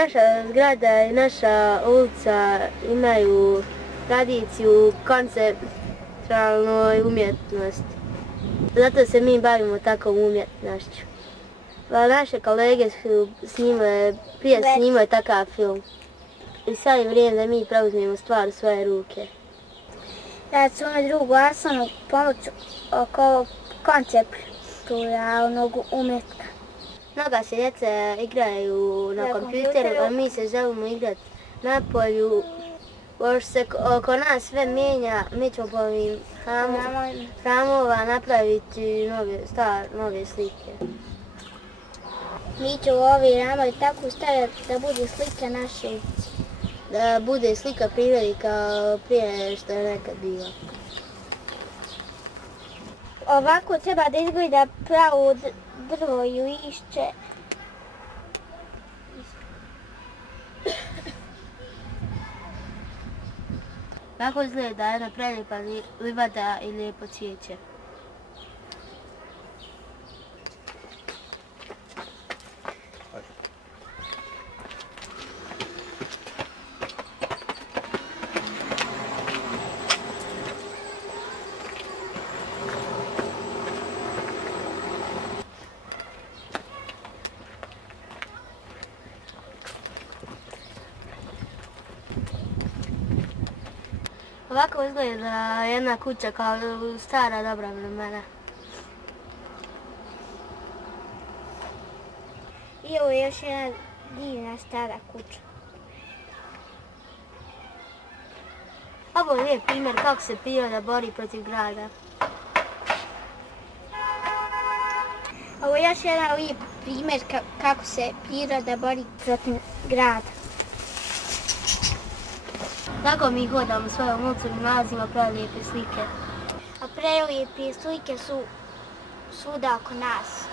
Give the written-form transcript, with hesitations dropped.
Naša zgrada i naša ulica imaju tradiciju konceptualnoj umjetnosti. Zato se mi bavimo takvom umjetnošću. Naše kolege su prije snimali takav film. I sad je vrijeme da mi preuzmemo stvar u svoje ruke. Ja ću svome drugu Arsanu pomoći oko konceptualnog umjetka. Mnoga se djeca igraju na kompjuteru, a mi se želimo igrati na polju. Pošto se oko nas sve mijenja, mi ćemo po ovim hramova napraviti nove slike. Mi ćemo ovi ramovi tako staviti da bude slika naše ulice. Da bude slika prirodi kao prije što je nekad bilo. Ovako treba da izgleda pravo drvo i lišće. Kako izgleda jedna prelijepa livada i lijepo cvijeće? Ovako izgleda jedna kuća kao stara dobra vremena. I ovo je još jedna divna stara kuća. Ovo je lijep primjer kako se priroda bori protiv grada. Ovo je još jedan lijep primjer kako se priroda bori protiv grada. Tako mi hodamo svojom ulicom i nalazimo prelijepe slike. A prelijepe slike su svuda oko nas.